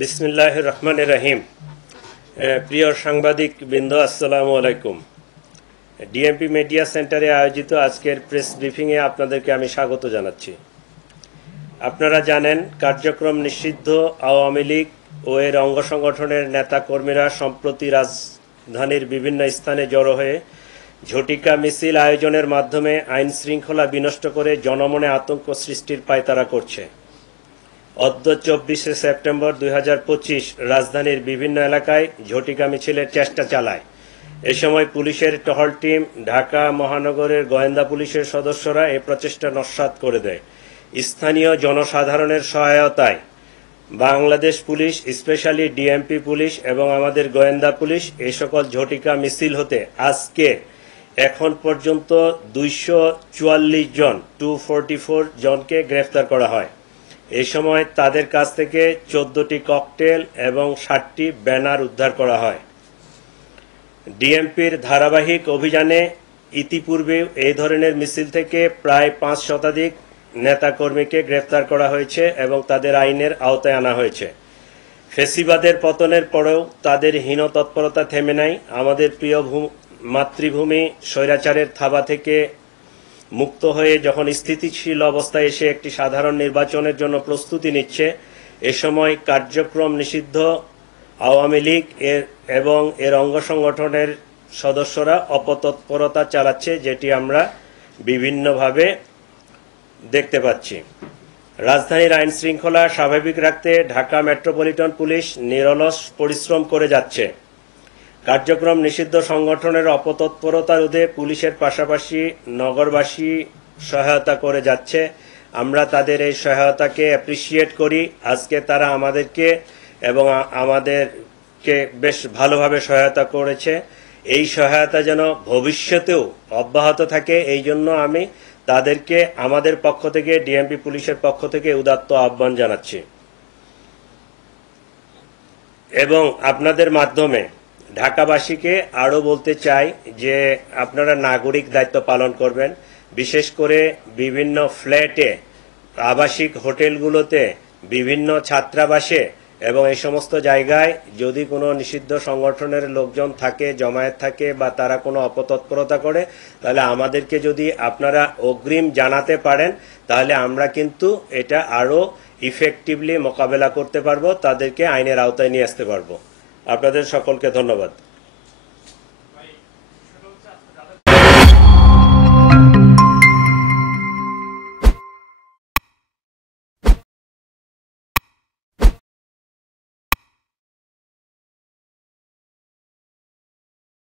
বিসমিল্লাহির রহমানির রহিম। প্রিয় সাংবাদিক বৃন্দ, আসসালামু আলাইকুম। ডিএমপি মিডিয়া সেন্টারে আয়োজিত আজকের প্রেস ব্রিফিংয়ে আপনাদেরকে আমি স্বাগত জানাচ্ছি। আপনারা জানেন, কার্যক্রম নিষিদ্ধ আওয়ামী লীগ ও এর অঙ্গ সংগঠনের নেতা কর্মীরা সম্প্রতি রাজধানীর বিভিন্ন স্থানে জড়ো হয়ে ঝটিকা মিছিল আয়োজনের মাধ্যমে আইন শৃঙ্খলা বিনষ্ট করে জনমনে আতঙ্ক সৃষ্টির পায়তারা করছে। অদ্য 24 সেপ্টেম্বর 2025 রাজধানীর বিভিন্ন এলাকায় ঝটিকা মিছিলের চেষ্টা চালায়। এ সময় পুলিশের টহল টিম, ঢাকা মহানগরের গোয়েন্দা পুলিশের সদস্যরা এ প্রচেষ্টা নস্যাৎ করে দেয়। স্থানীয় জনসাধারণের সহায়তায় Bangladesh police, specially DMP police এবং আমাদের গোয়েন্দা পুলিশ এই সকল ঝটিকা মিছিল হতে আজকে এখন পর্যন্ত 244 জন 244 জনকে গ্রেফতার করা হয়। এই সময় তাদের কাছ থেকে 14টি ককটেল এবং 60টি ব্যানার উদ্ধার করা হয়। ডিএমপির ধারাবাহিক অভিযানে ইতিপূর্বে এই ধরনের মিছিল থেকে প্রায় 5 শতাধিক নেতাকর্মীকে গ্রেফতার করা হয়েছে এবং তাদের আইনের আওতায় আনা হয়েছে। ফেসিবাদের পতনের পরেও তাদের হীন তৎপরতা থেমে নাই। আমাদের প্রিয় মাতৃভূমি স্বৈরাচারের থাবা থেকে মুক্ত হয়ে যখন স্থিতিশীল অবস্থায় এসে একটি সাধারণ নির্বাচনের জন্য প্রস্তুতি নিচ্ছে, এ সময় কার্যক্রম নিষিদ্ধ আওয়ামী লীগ এবং এর অঙ্গ সংগঠনের সদস্যরা অপতৎপরতা চালাচ্ছে, যেটি আমরা বিভিন্নভাবে দেখতে পাচ্ছি। রাজধানীর আইন শৃঙ্খলা স্বাভাবিক রাখতে ঢাকা মেট্রোপলিটন পুলিশ নিরলস পরিশ্রম করে যাচ্ছে। কার্যক্রম নিষিদ্ধ সংগঠনের অপতৎপরতা রোধে পুলিশের পাশাপাশি নগরবাসী সহায়তা করে যাচ্ছে। আমরা তাদের এই সহায়তাকে অ্যাপ্রিসিয়েট করি। আজকে তারা আমাদেরকে বেশ ভালোভাবে সহায়তা করেছে। এই সহায়তা যেন ভবিষ্যতেও অব্যাহত থাকে, এই জন্য আমি তাদেরকে আমাদের পক্ষ থেকে, ডিএমপি পুলিশের পক্ষ থেকে উদাত্ত আহ্বান জানাচ্ছি এবং আপনাদের মাধ্যমে ঢাকাবাসীকে আরও বলতে চাই যে আপনারা নাগরিক দায়িত্ব পালন করবেন। বিশেষ করে বিভিন্ন ফ্ল্যাটে, আবাসিক হোটেলগুলোতে, বিভিন্ন ছাত্রাবাসে এবং এই সমস্ত জায়গায় যদি কোনো নিষিদ্ধ সংগঠনের লোকজন থাকে, জমায়েত থাকে বা তারা কোনো অপতৎপরতা করে, তাহলে আমাদেরকে যদি আপনারা অগ্রিম জানাতে পারেন, তাহলে আমরা কিন্তু এটা আরও ইফেক্টিভলি মোকাবেলা করতে পারবো, তাদেরকে আইনের আওতায় নিয়ে আসতে পারবো। আপনাদের সকলকে ধন্যবাদ।